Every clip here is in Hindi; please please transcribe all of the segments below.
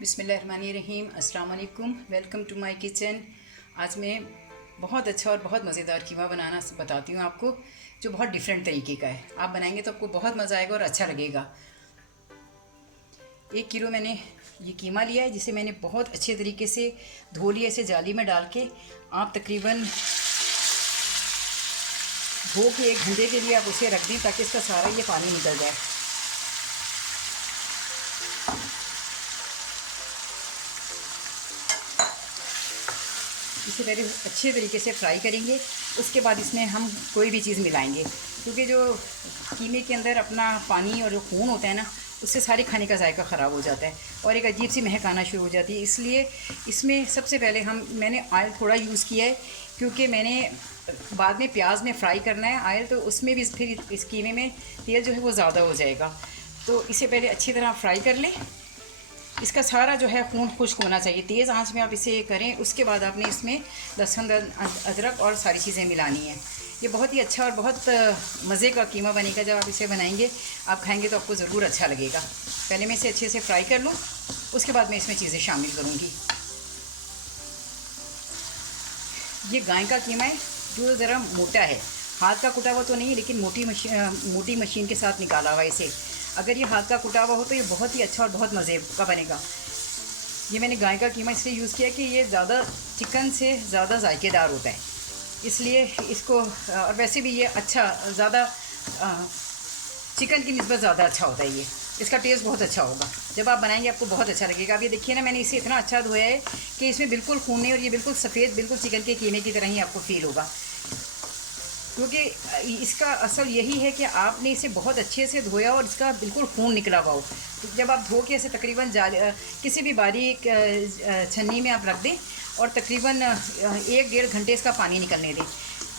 बिस्मिल्लाहिर्रहमानिर्रहीम, अस्सलाम वालेकुम। Welcome to my kitchen. आज मैं बहुत अच्छा और बहुत मज़ेदार कीमा बनाना बताती हूँ आपको, जो बहुत डिफरेंट तरीके का है। आप बनाएंगे तो आपको बहुत मज़ा आएगा और अच्छा लगेगा। 1 किलो मैंने ये कीमा लिया है, जिसे मैंने बहुत अच्छे तरीके से धो लिया। इसे जाली में डाल के आप तकरीबन धो के 1 घंटे के लिए आप उसे रख दें, ताकि इसका सारा ये पानी निकल जाए। इसे पहले अच्छे तरीके से फ्राई करेंगे, उसके बाद इसमें हम कोई भी चीज़ मिलाएंगे, क्योंकि जो कीमे के अंदर अपना पानी और जो खून होता है ना, उससे सारे खाने का जायका ख़राब हो जाता है और एक अजीब सी महक आना शुरू हो जाती है। इसलिए इसमें सबसे पहले मैंने ऑयल थोड़ा यूज़ किया है, क्योंकि मैंने बाद में प्याज में फ्राई करना है ऑयल, तो उसमें भी फिर इस कीमे में तेल जो है वो ज़्यादा हो जाएगा। तो इसे पहले अच्छी तरह फ्राई कर लें। इसका सारा जो है खून खुश्क होना चाहिए, तेज़ आंच में आप इसे करें। उसके बाद आपने इसमें लहसुन, अदरक और सारी चीज़ें मिलानी है। ये बहुत ही अच्छा और बहुत मज़े का कीमा बनेगा। जब आप इसे बनाएंगे, आप खाएंगे तो आपको ज़रूर अच्छा लगेगा। पहले मैं इसे अच्छे से फ्राई कर लूँ, उसके बाद मैं इसमें चीज़ें शामिल करूँगी। ये गाय का कीमा है, जो ज़रा मोटा है। हाथ का कुटा हुआ तो नहीं, लेकिन मोटी मशीन के साथ निकाला हुआ इसे। अगर ये हाथ का कुटा हुआ हो तो ये बहुत ही अच्छा और बहुत मज़े का बनेगा। ये मैंने गाय का कीमा इसलिए यूज़ किया कि ये ज़्यादा चिकन से ज़्यादा जायकेदार होता है, इसलिए इसको। और वैसे भी ये अच्छा ज़्यादा चिकन की निस्बत ज़्यादा अच्छा होता है। ये इसका टेस्ट बहुत अच्छा होगा। जब आप बनाएंगे आपको बहुत अच्छा लगेगा। अब ये देखिए ना, मैंने इसे इतना अच्छा धोया है कि इसमें बिल्कुल खून नहीं, और ये बिल्कुल सफ़ेद, बिल्कुल चिकन के कीमे की तरह ही आपको फील होगा। क्योंकि इसका असल यही है कि आपने इसे बहुत अच्छे से धोया और इसका बिल्कुल खून निकला हुआ हो। तो जब आप धो के इसे तकरीबन किसी भी बारीक छन्नी में आप रख दें और तकरीबन 1-1.5 घंटे इसका पानी निकलने दें।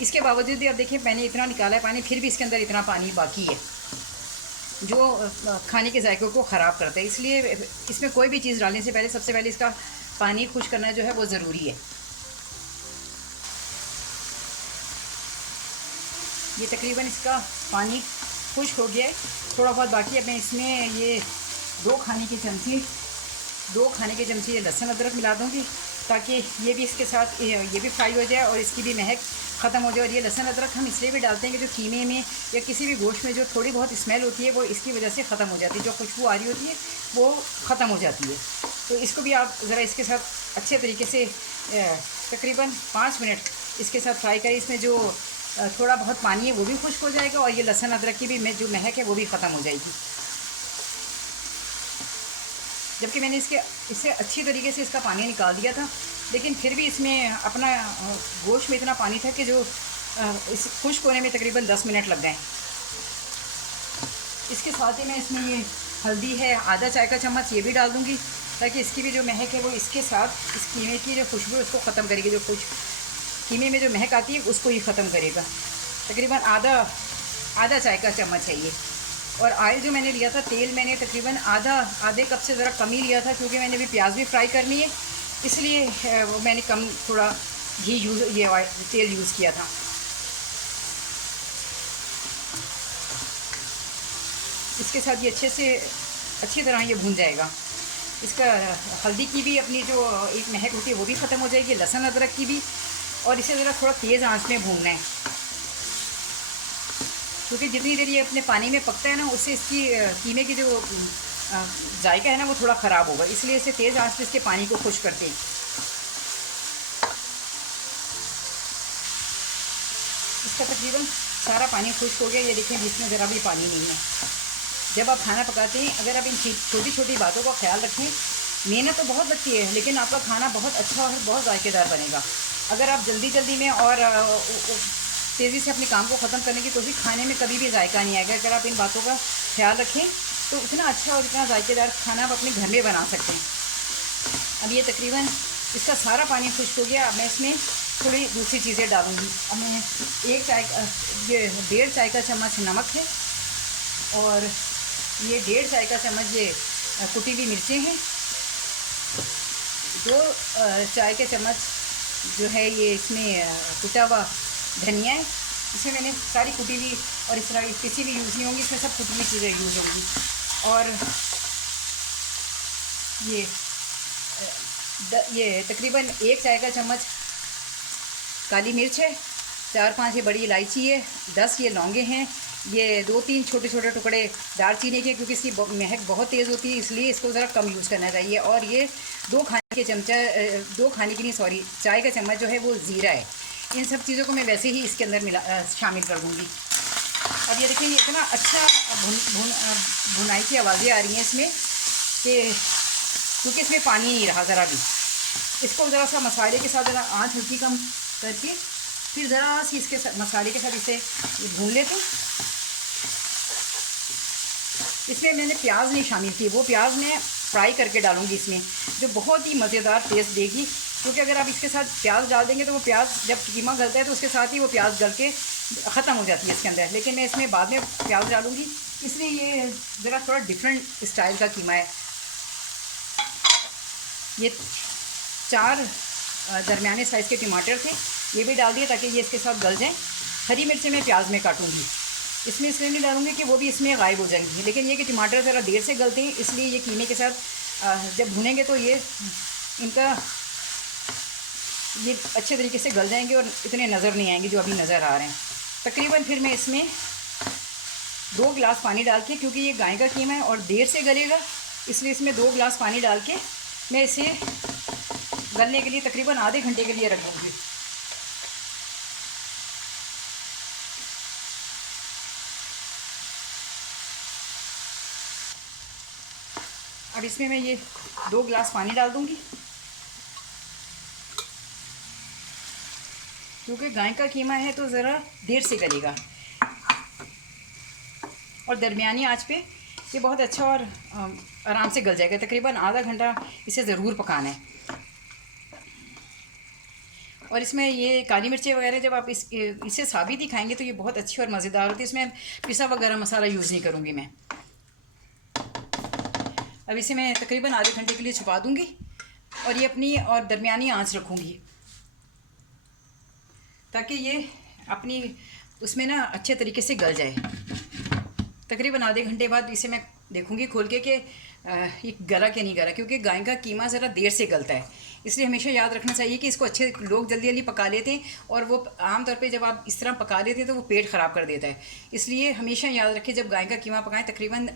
इसके बावजूद भी आप देखिए, मैंने इतना निकाला है पानी, फिर भी इसके अंदर इतना पानी बाकी है, जो खाने के जायके को ख़राब करता है। इसलिए इसमें कोई भी चीज़ डालने से पहले सबसे पहले इसका पानी खुश्क करना जो है वो ज़रूरी है। ये तकरीबन इसका पानी खुश्क हो गया है, थोड़ा बहुत बाकी है। मैं इसमें ये 2 खाने के चमचे ये लहसुन अदरक मिला दूँगी, ताकि ये भी इसके साथ ये भी फ्राई हो जाए और इसकी भी महक ख़त्म हो जाए। और ये लहसुन अदरक हम इसलिए भी डालते हैं कि जो कीमे में या किसी भी गोश्त में जो थोड़ी बहुत स्मेल होती है, वो इसकी वजह से ख़त्म हो जाती है। जो खुशबू आ रही होती है वो ख़त्म हो जाती है। तो इसको भी आप ज़रा इसके साथ अच्छे तरीके से तकरीबन 5 मिनट इसके साथ फ्राई करें। इसमें जो थोड़ा बहुत पानी है वो भी खुश्क हो जाएगा, और ये लहसुन अदरक की भी जो महक है वो भी ख़त्म हो जाएगी। जबकि मैंने इससे अच्छी तरीके से इसका पानी निकाल दिया था, लेकिन फिर भी इसमें अपना गोश्त में इतना पानी था कि जो इस खुश्क होने में तकरीबन 10 मिनट लग गए। इसके साथ ही मैं इसमें ये हल्दी है आधा चाय का चम्मच, ये भी डाल दूँगी, ताकि इसकी भी जो महक है वो इसके साथ इस कीमे की जो खुशबू है उसको ख़त्म करेगी। जो कीमे में जो महक आती है उसको ही ख़त्म करेगा। तकरीबन आधा चाय का चम्मच है ये। और ऑयल जो मैंने लिया था, तेल मैंने तकरीबन आधे कप से ज़रा कम ही लिया था, क्योंकि मैंने भी प्याज भी फ्राई करनी है, इसलिए वो मैंने कम थोड़ा तेल यूज़ किया था। इसके साथ ये अच्छी तरह ये भून जाएगा। इसका हल्दी की भी अपनी जो एक महक होती है वो भी ख़त्म हो जाएगी, लहसुन अदरक की भी। और इसे ज़रा थोड़ा तेज़ आंच में भूनना है, क्योंकि जितनी देर ये अपने पानी में पकता है ना, उससे इसकी कीमे की जो जायका है ना वो थोड़ा ख़राब होगा। इसलिए इसे तेज़ आंच में इसके पानी को खुश्क करते हैं। इसका तकरीबन सारा पानी खुश्क हो गया। ये देखें, इसमें ज़रा भी पानी नहीं है। जब आप खाना पकाते हैं, अगर आप इन छोटी छोटी बातों का ख्याल रखें, मेहनत तो बहुत लगती है, लेकिन आपका खाना बहुत अच्छा और बहुत जायकेदार बनेगा। अगर आप जल्दी में और तेज़ी से अपने काम को ख़त्म करने की कोशिश, खाने में कभी भी जायका नहीं आएगा। अगर आप इन बातों का ख्याल रखें तो इतना अच्छा और इतना जायकेदार खाना आप अपने घर में बना सकते हैं। अब ये तकरीबन इसका सारा पानी खुश्क हो गया। अब मैं इसमें थोड़ी दूसरी चीज़ें डालूँगी। अब मैंने 1.5 चाय का चम्मच नमक है, और ये 1.5 चाय का चम्मच ये कुटी हुई मिर्चें हैं, 2 चाय के चम्मच जो है ये इसमें कुटा हुआ धनिया है। इसमें मैंने सारी कुटी हुई और इस तरह किसी भी यूज़ नहीं होंगी, इसमें सब कुटी हुई चीज़ें यूज़ होंगी। और ये ये तकरीबन 1 चाय का चम्मच काली मिर्च है, 4-5 ये बड़ी इलायची है, 10 ये लौंगे हैं, ये 2-3 छोटे छोटे टुकड़े दालचीनी के, क्योंकि इसकी महक बहुत तेज़ होती है इसलिए इसको ज़रा कम यूज़ करना चाहिए। और ये 2 खाने के चमचा 2 खाने की नहीं सॉरी चाय का चम्मच जो है वो ज़ीरा है। इन सब चीज़ों को मैं वैसे ही इसके अंदर शामिल कर दूँगी। अब ये देखिए ये इतना अच्छा भुनाई की आवाज़ें आ रही हैं इसमें कि क्योंकि इसमें पानी नहीं रहा ज़रा भी। इसको ज़रा सा मसाले के साथ ज़रा आँच हल्की कम करके फिर ज़रा सी इसके साथ मसाले के साथ इसे भून लेते हैं। इसमें मैंने प्याज नहीं शामिल की, वो प्याज मैं फ्राई करके डालूंगी इसमें, जो बहुत ही मज़ेदार टेस्ट देगी। क्योंकि अगर आप इसके साथ प्याज डाल देंगे तो वो प्याज जब कीमा गलता है तो उसके साथ ही वो प्याज गल के ख़त्म हो जाती है इसके अंदर, लेकिन मैं इसमें बाद में प्याज डालूँगी, इसलिए ये ज़रा थोड़ा डिफरेंट स्टाइल का कीमा है। ये 4 दरमियाने साइज़ के टमाटर थे, ये भी डाल दिए ताकि ये इसके साथ गल जाएँ। हरी मिर्चें मैं प्याज में काटूँगी, इसमें इसलिए नहीं डालूँगी कि वो भी इसमें गायब हो जाएंगी, लेकिन ये कि टमाटर ज़रा देर से गलते हैं इसलिए ये कीमे के साथ जब भुनेंगे तो ये अच्छे तरीके से गल जाएंगे और इतने नज़र नहीं आएंगे जो अभी नज़र आ रहे हैं। तकरीबन फिर मैं इसमें 2 गिलास पानी डाल के, क्योंकि ये गाय का कीमा है और देर से गलेगा इसलिए इसमें 2 गिलास पानी डाल के मैं इसे गलने के लिए तकरीबन आधे घंटे के लिए रख दूँगी। अब इसमें मैं ये 2 गिलास पानी डाल दूँगी, क्योंकि गाय का कीमा है तो ज़रा देर से गलेगा और दरमियानी आंच पे ये बहुत अच्छा और आराम से गल जाएगा। तकरीबन आधा घंटा इसे ज़रूर पकाना है। और इसमें ये काली मिर्चें वगैरह जब आप इसे साबित ही खाएंगे तो ये बहुत अच्छी और मज़ेदार होती है। इसमें पिसा वगैरह मसाला यूज़ नहीं करूँगी मैं। अब इसे मैं तकरीबन आधे घंटे के लिए छुपा दूँगी और ये अपनी और दरमियानी आंच रखूँगी ताकि ये अपनी उसमें ना अच्छे तरीके से गल जाए। तकरीबन आधे घंटे बाद इसे मैं देखूँगी खोल के कि ये गला कि नहीं गला, क्योंकि गाय का कीमा ज़रा देर से गलता है, इसलिए हमेशा याद रखना चाहिए कि इसको अच्छे लोग जल्दी जल्दी पका लेते हैं और वो आमतौर पे जब आप इस तरह पका लेते हैं तो वो पेट ख़राब कर देता है। इसलिए हमेशा याद रखें जब गाय का कीमा पकाएं तकरीबन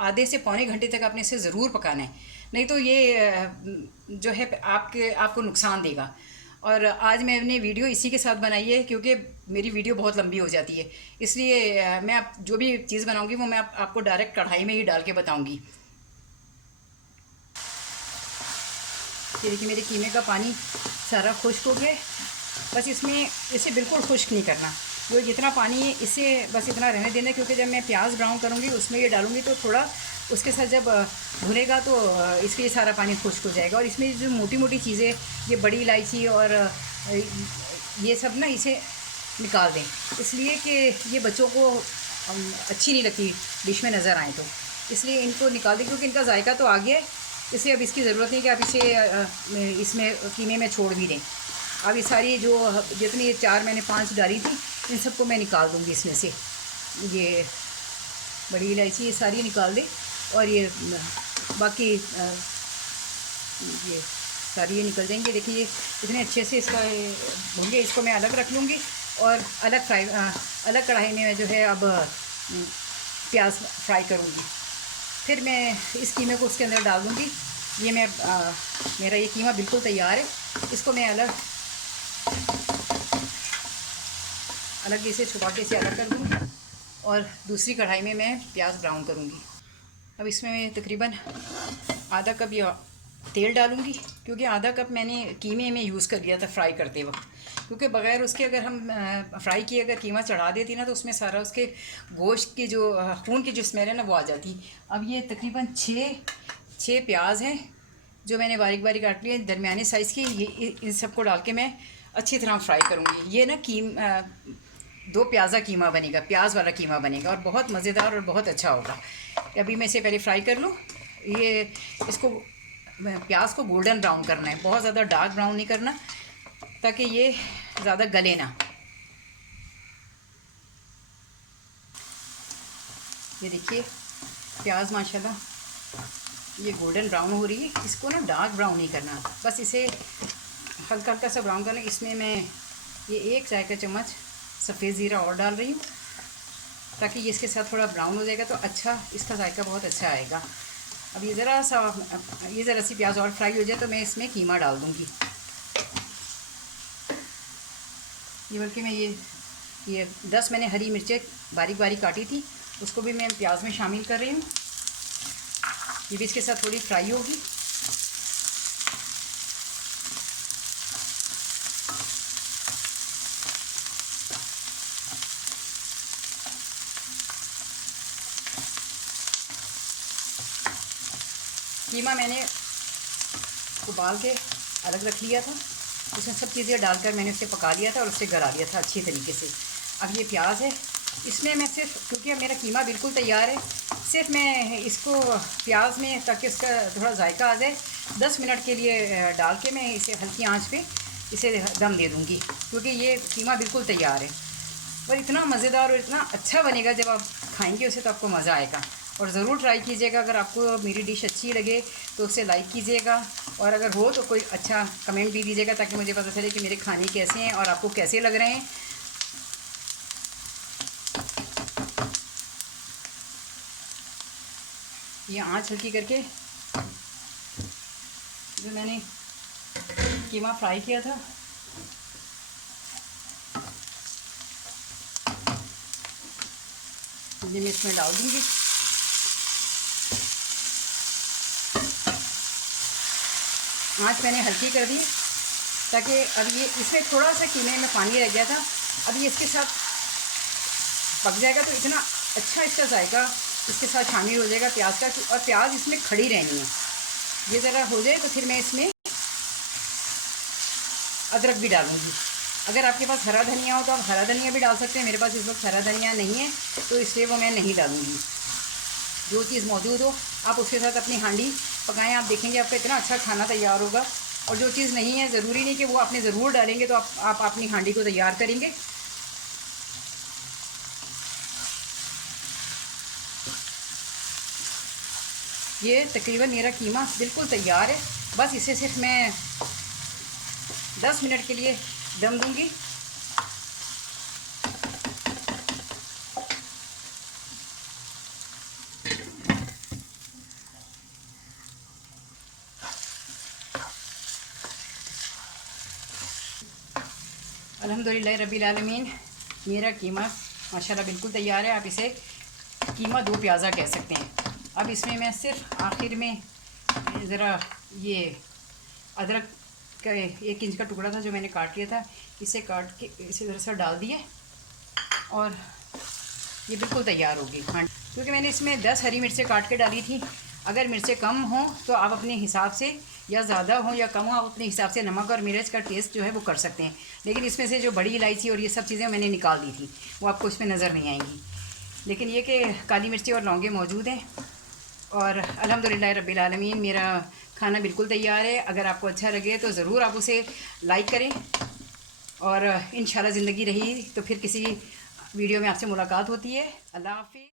आधे से पौने घंटे तक आपने इसे ज़रूर पकाना है, नहीं तो ये जो है आपको नुकसान देगा। और आज मैंने वीडियो इसी के साथ बनाई है क्योंकि मेरी वीडियो बहुत लंबी हो जाती है, इसलिए मैं आप जो भी चीज़ बनाऊंगी वो मैं आपको डायरेक्ट कढ़ाई में ही डाल के बताऊंगी। ये देखिए मेरे कीमे का पानी सारा खुश्क हो गया, बस इसमें इसे बिल्कुल खुश्क नहीं करना, जो जितना पानी है इसे बस इतना रहने देना, क्योंकि जब मैं प्याज ब्राउन करूँगी उसमें ये डालूँगी तो थोड़ा उसके साथ जब भुनेगा तो इसके ये सारा पानी खुश्क हो जाएगा। और इसमें जो मोटी मोटी चीज़ें ये बड़ी इलायची और ये सब ना इसे निकाल दें, इसलिए कि ये बच्चों को अच्छी नहीं लगती डिश में नज़र आए, तो इसलिए इनको निकाल दें क्योंकि इनका जायका तो आ गया है, इसलिए अब इसकी ज़रूरत नहीं कि आप इसे इसमें कीमे में छोड़ भी दें। अब ये सारी जो जितनी 4 मैंने 5 डाली थी इन सबको मैं निकाल दूँगी इसमें से, ये बड़ी इलायची ये सारी निकाल दें और ये बाकी ये सारी ये निकल जाएंगे। देखिए ये इतने अच्छे से इसका भूंगे, इसको मैं अलग रख लूँगी और अलग कढ़ाई में मैं जो है अब प्याज फ्राई करूँगी, फिर मैं इस कीमे को उसके अंदर डाल दूँगी। ये मैं मेरा ये कीमा बिल्कुल तैयार है, इसको मैं अलग इसे छुपा के इसे अलग कर दूँगी और दूसरी कढ़ाई में मैं प्याज ब्राउन करूँगी। अब इसमें मैं तकरीबन आधा कप या तेल डालूँगी, क्योंकि आधा कप मैंने कीमे में यूज़ कर लिया था फ्राई करते वक्त, क्योंकि बग़ैर उसके अगर हम फ्राई किए अगर कीमा चढ़ा देती ना तो उसमें सारा उसके गोश्त की जो खून की जो स्मेल है ना वो आ जाती। अब ये तकरीबन 6 प्याज हैं जो मैंने बारीक बारीक काट लिए दरमियाने साइज़ की, ये इन सबको डाल के मैं अच्छी तरह फ्राई करूँगी। ये ना 2 प्याज़ा कीमा बनेगा, प्याज वाला कीमा बनेगा और बहुत मज़ेदार और बहुत अच्छा होगा। अभी मैं इसे पहले फ्राई कर लूँ। ये इसको प्याज को गोल्डन ब्राउन करना है, बहुत ज़्यादा डार्क ब्राउन नहीं करना ताकि ये ज़्यादा गले ना। ये देखिए प्याज माशाल्लाह ये गोल्डन ब्राउन हो रही है, इसको ना डार्क ब्राउन नहीं करना, बस इसे हल्का हल्का सा ब्राउन करना। इसमें मैं ये 1 चाय का चम्मच सफ़ेद ज़ीरा और डाल रही हूँ, ताकि ये इसके साथ थोड़ा ब्राउन हो जाएगा तो अच्छा इसका जायका बहुत अच्छा आएगा। अब ये ज़रा सी प्याज और फ्राई हो जाए तो मैं इसमें कीमा डाल दूँगी। ये बल्कि मैं ये 10 मैंने हरी मिर्चें बारीक बारीक काटी थी, उसको भी मैं प्याज में शामिल कर रही हूँ। ये भी इसके साथ थोड़ी फ्राई होगी। कीमा मैंने उबाल के अलग रख लिया था, उसमें सब चीज़ें डालकर मैंने उसे पका लिया था और उसे गला लिया था अच्छी तरीके से। अब ये प्याज है, इसमें मैं सिर्फ, क्योंकि अब मेरा कीमा बिल्कुल तैयार है, सिर्फ मैं इसको प्याज में, ताकि इसका थोड़ा जायका आ जाए, 10 मिनट के लिए डाल के मैं इसे हल्की आंच पे इसे दम दे दूँगी, क्योंकि ये कीमा बिल्कुल तैयार है। और इतना मज़ेदार और इतना अच्छा बनेगा, जब आप खाएंगे उसे तो आपको मज़ा आएगा। और ज़रूर ट्राई कीजिएगा। अगर आपको मेरी डिश अच्छी लगे तो उसे लाइक कीजिएगा, और अगर हो तो कोई अच्छा कमेंट भी दीजिएगा, ताकि मुझे पता चले कि मेरे खाने कैसे हैं और आपको कैसे लग रहे हैं। ये आंच हल्की करके जो मैंने कीमा फ्राई किया था ये मैं इसमें डाल दूँगी। आंच मैंने हल्की कर दी, ताकि अब ये इसमें थोड़ा सा कीमे में पानी रह गया था, अब ये इसके साथ पक जाएगा तो इतना अच्छा इसका जायका इसके साथ शामिल हो जाएगा प्याज का। और प्याज इसमें खड़ी रहनी है। ये ज़रा हो जाए तो फिर मैं इसमें अदरक भी डालूँगी। अगर आपके पास हरा धनिया हो तो आप हरा धनिया भी डाल सकते हैं। मेरे पास इस वक्त हरा धनिया नहीं है तो इसलिए वो मैं नहीं डालूँगी। जो चीज़ मौजूद हो आप उसके साथ अपनी हांडी पकाएं, आप देखेंगे आपका इतना अच्छा खाना तैयार होगा। और जो चीज़ नहीं है, ज़रूरी नहीं कि वो आपने ज़रूर डालेंगे तो आप अपनी हांडी को तैयार करेंगे। ये तकरीबन मेरा कीमा बिल्कुल तैयार है। बस इसे सिर्फ मैं 10 मिनट के लिए दम दूंगी। अल्हम्दुलिल्लाह रब्बिल आलमीन, मेरा कीमा माशाल्लाह बिल्कुल तैयार है। आप इसे कीमा दो प्याज़ा कह सकते हैं। अब इसमें मैं सिर्फ आखिर में ज़रा ये अदरक का 1 इंच का टुकड़ा था जो मैंने काट लिया था, इसे काट के इसे ज़रा सा डाल दिया और ये बिल्कुल तैयार होगी। हाँ, क्योंकि मैंने इसमें 10 हरी मिर्चें काट के डाली थी। अगर मिर्चें कम हों तो आप अपने हिसाब से, या ज़्यादा हो या कम हो, आप अपने हिसाब से नमक और मिर्च का टेस्ट जो है वो कर सकते हैं। लेकिन इसमें से जो बड़ी इलायची और ये सब चीज़ें मैंने निकाल दी थी, वो आपको इसमें नज़र नहीं आएंगी। लेकिन ये कि काली मिर्ची और लौंगे मौजूद हैं। और अल्हम्दुलिल्लाह रब्बिल आलमीन, मेरा खाना बिल्कुल तैयार है। अगर आपको अच्छा लगे तो ज़रूर आप उसे लाइक करें, और इंशाल्लाह ज़िंदगी रही तो फिर किसी वीडियो में आपसे मुलाकात होती है। अल्लाह हाफ़िज़।